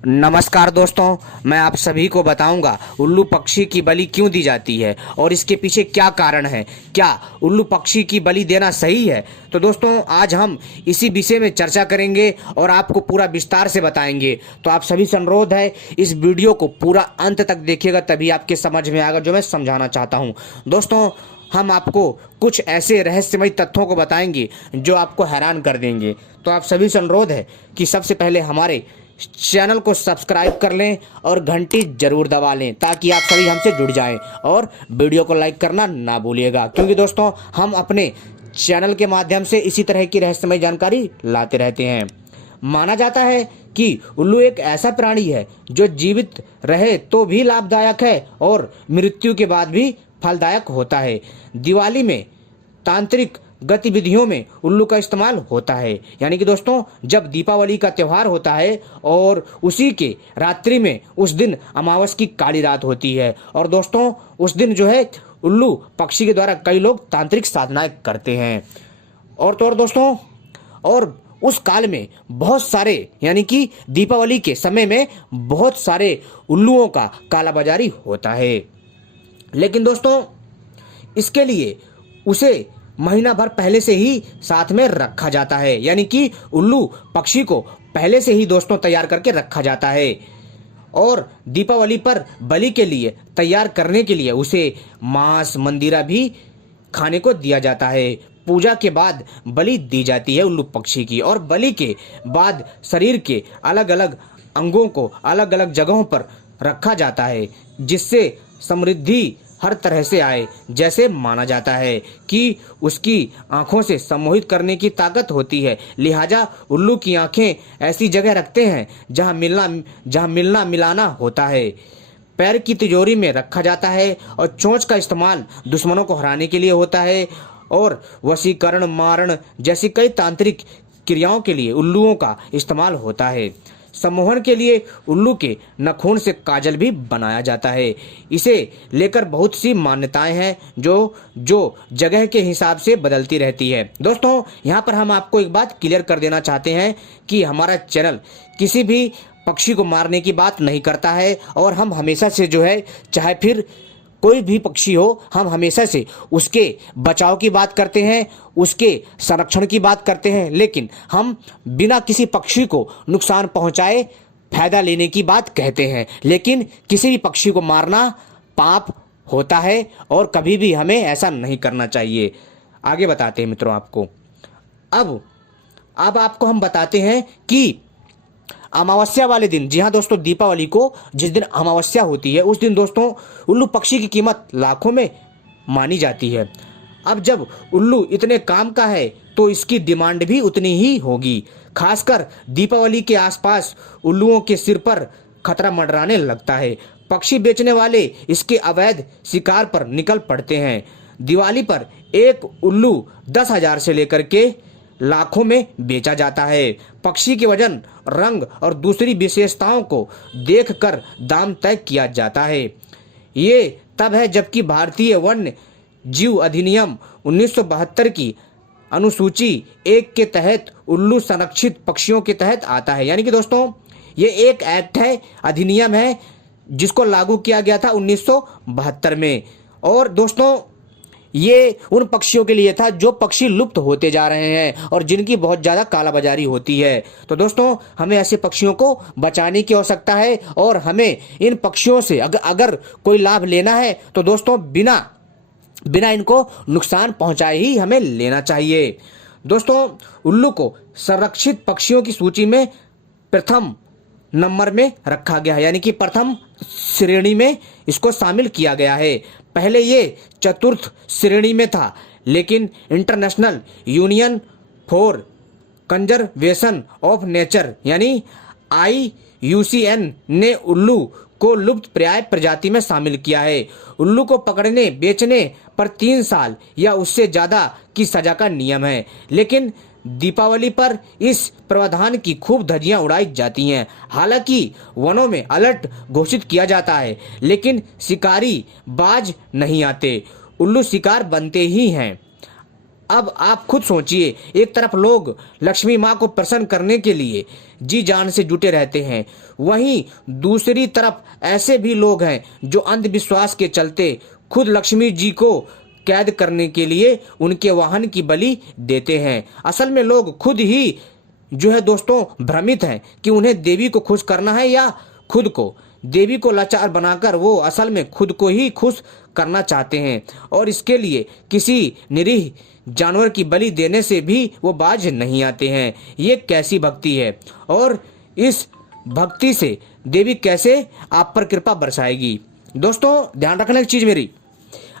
नमस्कार दोस्तों, मैं आप सभी को बताऊंगा उल्लू पक्षी की बलि क्यों दी जाती है और इसके पीछे क्या कारण है। क्या उल्लू पक्षी की बलि देना सही है? तो दोस्तों, आज हम इसी विषय में चर्चा करेंगे और आपको पूरा विस्तार से बताएंगे। तो आप सभी से अनुरोध है, इस वीडियो को पूरा अंत तक देखिएगा, तभी आपके समझ में आएगा जो मैं समझाना चाहता हूँ। दोस्तों, हम आपको कुछ ऐसे रहस्यमय तथ्यों को बताएंगे जो आपको हैरान कर देंगे। तो आप सभी से अनुरोध है कि सबसे पहले हमारे चैनल को सब्सक्राइब कर लें और घंटी जरूर दबा लें ताकि आप सभी हमसे जुड़ जाएं, और वीडियो को लाइक करना ना भूलिएगा, क्योंकि दोस्तों हम अपने चैनल के माध्यम से इसी तरह की रहस्यमय जानकारी लाते रहते हैं। माना जाता है कि उल्लू एक ऐसा प्राणी है जो जीवित रहे तो भी लाभदायक है और मृत्यु के बाद भी फलदायक होता है। दिवाली में तांत्रिक गतिविधियों में उल्लू का इस्तेमाल होता है। यानी कि दोस्तों, जब दीपावली का त्यौहार होता है और उसी के रात्रि में उस दिन अमावस की काली रात होती है, और दोस्तों उस दिन जो है उल्लू पक्षी के द्वारा कई लोग तांत्रिक साधनाएं करते हैं। और तो और दोस्तों, और उस काल में बहुत सारे, यानी कि दीपावली के समय में बहुत सारे उल्लुओं का कालाबाजारी होता है। लेकिन दोस्तों, इसके लिए उसे महीना भर पहले से ही साथ में रखा जाता है। यानी कि उल्लू पक्षी को पहले से ही दोस्तों तैयार करके रखा जाता है, और दीपावली पर बलि के लिए तैयार करने के लिए उसे मांस मंदिरा भी खाने को दिया जाता है। पूजा के बाद बलि दी जाती है उल्लू पक्षी की, और बलि के बाद शरीर के अलग अलग अंगों को अलग अलग जगहों पर रखा जाता है, जिससे समृद्धि हर तरह से आए। जैसे माना जाता है कि उसकी आंखों से सम्मोहित करने की ताकत होती है, लिहाजा उल्लू की आंखें ऐसी जगह रखते हैं जहां मिलना मिलाना होता है। पैर की तिजोरी में रखा जाता है, और चोंच का इस्तेमाल दुश्मनों को हराने के लिए होता है, और वशीकरण मारण जैसी कई तांत्रिक क्रियाओं के लिए उल्लुओं का इस्तेमाल होता है। सम्मोहन के लिए उल्लू के नाखून से काजल भी बनाया जाता है। इसे लेकर बहुत सी मान्यताएं हैं जो जगह के हिसाब से बदलती रहती है। दोस्तों, यहाँ पर हम आपको एक बात क्लियर कर देना चाहते हैं कि हमारा चैनल किसी भी पक्षी को मारने की बात नहीं करता है, और हम हमेशा से जो है, चाहे फिर कोई भी पक्षी हो, हम हमेशा से उसके बचाव की बात करते हैं, उसके संरक्षण की बात करते हैं, लेकिन हम बिना किसी पक्षी को नुकसान पहुंचाए फायदा लेने की बात कहते हैं। लेकिन किसी भी पक्षी को मारना पाप होता है, और कभी भी हमें ऐसा नहीं करना चाहिए। आगे बताते हैं मित्रों आपको। अब आपको हम बताते हैं कि अमावस्या वाले दिन, जी हाँ दोस्तों, दीपावली को जिस दिन अमावस्या होती है उस दिन दोस्तों उल्लू पक्षी की कीमत लाखों में मानी जाती है। अब जब उल्लू इतने काम का है तो इसकी डिमांड भी उतनी ही होगी। खासकर दीपावली के आसपास उल्लुओं के सिर पर खतरा मंडराने लगता है। पक्षी बेचने वाले इसके अवैध शिकार पर निकल पड़ते हैं। दिवाली पर एक उल्लू 10,000 से लेकर के लाखों में बेचा जाता है। पक्षी के वजन, रंग और दूसरी विशेषताओं को देखकर दाम तय किया जाता है। ये तब है जबकि भारतीय वन्य जीव अधिनियम 1972 की अनुसूची 1 के तहत उल्लू संरक्षित पक्षियों के तहत आता है। यानी कि दोस्तों, ये एक एक्ट है, अधिनियम है, जिसको लागू किया गया था 1972 में। और दोस्तों, ये उन पक्षियों के लिए था जो पक्षी लुप्त होते जा रहे हैं और जिनकी बहुत ज़्यादा कालाबाजारी होती है। तो दोस्तों, हमें ऐसे पक्षियों को बचाने की आवश्यकता है, और हमें इन पक्षियों से अगर कोई लाभ लेना है तो दोस्तों बिना इनको नुकसान पहुंचाए ही हमें लेना चाहिए। दोस्तों, उल्लू को संरक्षित पक्षियों की सूची में प्रथम नंबर में रखा गया है, यानी कि प्रथम श्रेणी में इसको शामिल किया गया है। पहले ये चतुर्थ श्रेणी में था, लेकिन international union for conservation of nature यानी IUCN ने उल्लू को लुप्त प्राय प्रजाति में शामिल किया है। उल्लू को पकड़ने बेचने पर 3 साल या उससे ज़्यादा की सजा का नियम है, लेकिन दीपावली पर इस प्रावधान की खूब धज्जियां उड़ाई जाती हैं। हालांकि वनों में अलर्ट घोषित किया जाता है, लेकिन शिकारी बाज नहीं आते। उल्लू शिकार बनते ही हैं। अब आप खुद सोचिए, एक तरफ लोग लक्ष्मी माँ को प्रसन्न करने के लिए जी जान से जुटे रहते हैं, वहीं दूसरी तरफ ऐसे भी लोग हैं जो अंधविश्वास के चलते खुद लक्ष्मी जी को कैद करने के लिए उनके वाहन की बलि देते हैं। असल में लोग खुद ही जो है दोस्तों भ्रमित हैं कि उन्हें देवी को खुश करना है या खुद को। देवी को लाचार बनाकर वो असल में खुद को ही खुश करना चाहते हैं और इसके लिए किसी निरीह जानवर की बलि देने से भी वो बाज नहीं आते हैं। ये कैसी भक्ति है और इस भक्ति से देवी कैसे आप पर कृपा बरसाएगी। दोस्तों ध्यान रखना एक चीज मेरी,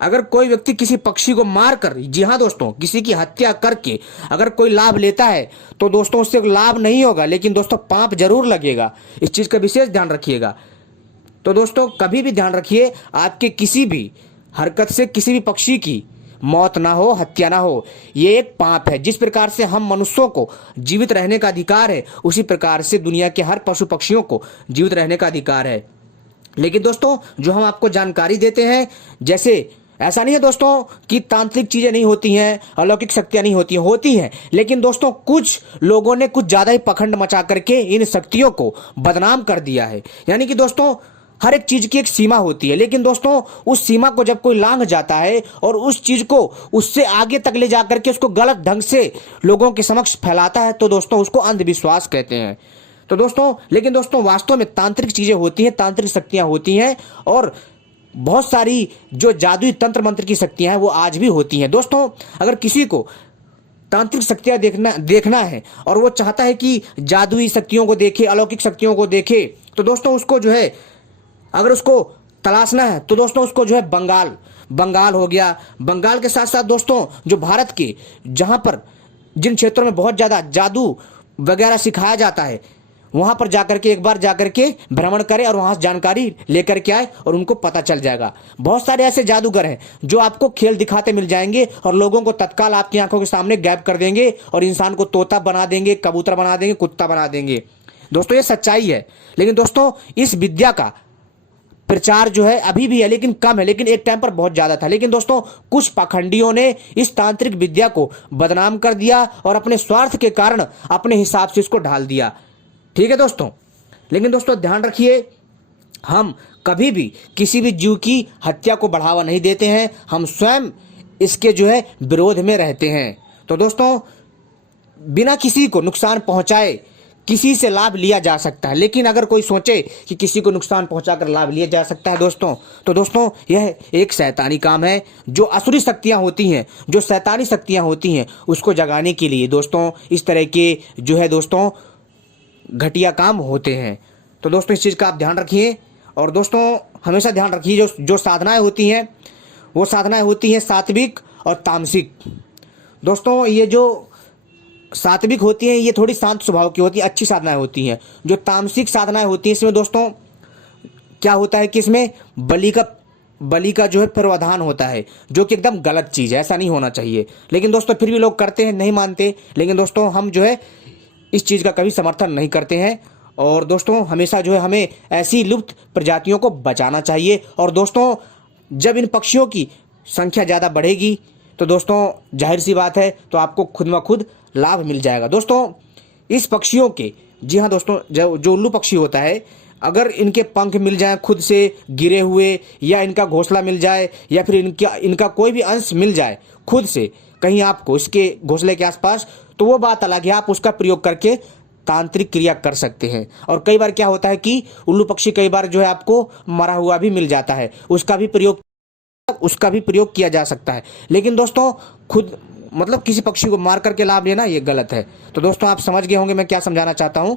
अगर कोई व्यक्ति किसी पक्षी को मार कर, जी हाँ दोस्तों, किसी की हत्या करके अगर कोई लाभ लेता है तो दोस्तों उससे लाभ नहीं होगा, लेकिन दोस्तों पाप जरूर लगेगा। इस चीज का विशेष ध्यान रखिएगा। तो दोस्तों कभी भी ध्यान रखिए, आपके किसी भी हरकत से किसी भी पक्षी की मौत ना हो, हत्या ना हो, ये एक पाप है। जिस प्रकार से हम मनुष्यों को जीवित रहने का अधिकार है, उसी प्रकार से दुनिया के हर पशु पक्षियों को जीवित रहने का अधिकार है। लेकिन दोस्तों जो हम आपको जानकारी देते हैं, जैसे ऐसा नहीं है दोस्तों कि तांत्रिक चीजें नहीं होती हैं, अलौकिक शक्तियां नहीं होती हैं, लेकिन दोस्तों कुछ लोगों ने कुछ ज्यादा ही पखंड मचा करके इन शक्तियों को बदनाम कर दिया है। यानी कि दोस्तों हर एक चीज की एक सीमा होती है, लेकिन दोस्तों उस सीमा को जब कोई लांघ जाता है और उस चीज को उससे आगे तक ले जाकर के उसको गलत ढंग से लोगों के समक्ष फैलाता है, तो दोस्तों उसको अंधविश्वास कहते हैं। तो दोस्तों लेकिन दोस्तों वास्तव में तांत्रिक चीजें होती हैं, तांत्रिक शक्तियां होती हैं और बहुत सारी जो जादुई तंत्र मंत्र की शक्तियां हैं वो आज भी होती हैं। दोस्तों अगर किसी को तांत्रिक शक्तियां देखना है और वो चाहता है कि जादुई शक्तियों को देखे, अलौकिक शक्तियों को देखे, तो दोस्तों उसको जो है अगर उसको तलाशना है तो दोस्तों उसको जो है बंगाल हो गया, बंगाल के साथ साथ दोस्तों जो भारत के जहां पर जिन क्षेत्रों में बहुत ज्यादा जादू वगैरह सिखाया जाता है, वहां पर जाकर के एक बार जाकर के भ्रमण करें और वहां से जानकारी लेकर के आए और उनको पता चल जाएगा। बहुत सारे ऐसे जादूगर हैं जो आपको खेल दिखाते मिल जाएंगे और लोगों को तत्काल आपकी आंखों के सामने गायब कर देंगे और इंसान को तोता बना देंगे, कबूतर बना देंगे, कुत्ता बना देंगे। दोस्तों ये सच्चाई है। लेकिन दोस्तों इस विद्या का प्रचार जो है अभी भी है, लेकिन कम है, लेकिन एक टाइम पर बहुत ज्यादा था। लेकिन दोस्तों कुछ पाखंडियों ने इस तांत्रिक विद्या को बदनाम कर दिया और अपने स्वार्थ के कारण अपने हिसाब से इसको ढाल दिया। ठीक है दोस्तों, लेकिन दोस्तों ध्यान रखिए, हम कभी भी किसी भी जीव की हत्या को बढ़ावा नहीं देते हैं, हम स्वयं इसके जो है विरोध में रहते हैं। तो दोस्तों बिना किसी को नुकसान पहुंचाए किसी से लाभ लिया जा सकता है, लेकिन अगर कोई सोचे कि किसी को नुकसान पहुंचाकर लाभ लिया जा सकता है दोस्तों, तो दोस्तों यह एक शैतानी काम है। जो असुरी शक्तियां होती हैं, जो शैतानी शक्तियां होती हैं, उसको जगाने के लिए दोस्तों इस तरह के जो है दोस्तों घटिया काम होते हैं। तो दोस्तों इस चीज़ का आप ध्यान रखिए और दोस्तों हमेशा ध्यान रखिए जो साधनाएं होती हैं वो साधनाएं होती हैं सात्विक और तामसिक। दोस्तों ये जो सात्विक होती हैं ये थोड़ी शांत स्वभाव की होती है, अच्छी साधनाएं होती हैं। जो तामसिक साधनाएं होती हैं इसमें दोस्तों क्या होता है कि इसमें बलि का जो है प्रावधान होता है, जो कि एकदम गलत चीज़ है, ऐसा नहीं होना चाहिए। लेकिन दोस्तों फिर भी लोग करते हैं, नहीं मानते। लेकिन दोस्तों हम जो है इस चीज़ का कभी समर्थन नहीं करते हैं और दोस्तों हमेशा जो है हमें ऐसी लुप्त प्रजातियों को बचाना चाहिए। और दोस्तों जब इन पक्षियों की संख्या ज़्यादा बढ़ेगी तो दोस्तों जाहिर सी बात है तो आपको खुद ब खुद लाभ मिल जाएगा। दोस्तों इस पक्षियों के, जी हाँ दोस्तों, जो उल्लू पक्षी होता है, अगर इनके पंख मिल जाएं खुद से गिरे हुए, या इनका घोंसला मिल जाए, या फिर इनका कोई भी अंश मिल जाए खुद से कहीं आपको इसके घोंसले के आसपास, तो वो बात अलग है, आप उसका प्रयोग करके तांत्रिक क्रिया कर सकते हैं। और कई बार क्या होता है कि उल्लू पक्षी कई बार जो है आपको मरा हुआ भी मिल जाता है, उसका भी प्रयोग किया जा सकता है। लेकिन दोस्तों खुद मतलब किसी पक्षी को मार करके लाभ लेना ये गलत है। तो दोस्तों आप समझ गए होंगे मैं क्या समझाना चाहता हूँ।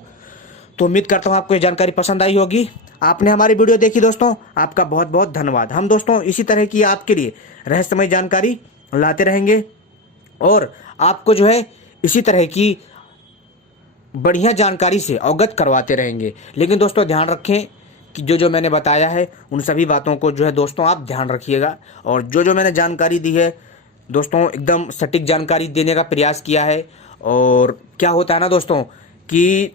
तो उम्मीद करता हूँ आपको ये जानकारी पसंद आई होगी। आपने हमारी वीडियो देखी दोस्तों, आपका बहुत बहुत धन्यवाद। हम दोस्तों इसी तरह की आपके लिए रहस्यमय जानकारी लाते रहेंगे और आपको जो है इसी तरह की बढ़िया जानकारी से अवगत करवाते रहेंगे। लेकिन दोस्तों ध्यान रखें कि जो मैंने बताया है उन सभी बातों को जो है दोस्तों आप ध्यान रखिएगा, और जो मैंने जानकारी दी है दोस्तों एकदम सटीक जानकारी देने का प्रयास किया है। और क्या होता है ना दोस्तों कि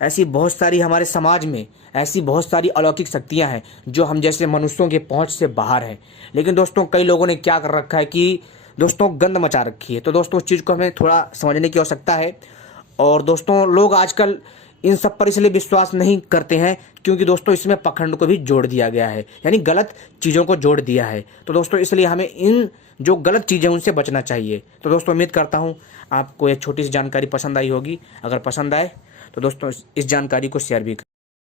ऐसी बहुत सारी हमारे समाज में ऐसी बहुत सारी अलौकिक शक्तियां हैं जो हम जैसे मनुष्यों के पहुंच से बाहर हैं। लेकिन दोस्तों कई लोगों ने क्या कर रखा है कि दोस्तों गंद मचा रखी है। तो दोस्तों उस चीज़ को हमें थोड़ा समझने की आवश्यकता है। और दोस्तों लोग आजकल इन सब पर इसलिए विश्वास नहीं करते हैं क्योंकि दोस्तों इसमें पखंड को भी जोड़ दिया गया है, यानी गलत चीज़ों को जोड़ दिया है। तो दोस्तों इसलिए हमें इन जो गलत चीज़ें उनसे बचना चाहिए। तो दोस्तों उम्मीद करता हूँ आपको एक छोटी सी जानकारी पसंद आई होगी। अगर पसंद आए तो दोस्तों इस जानकारी को शेयर भी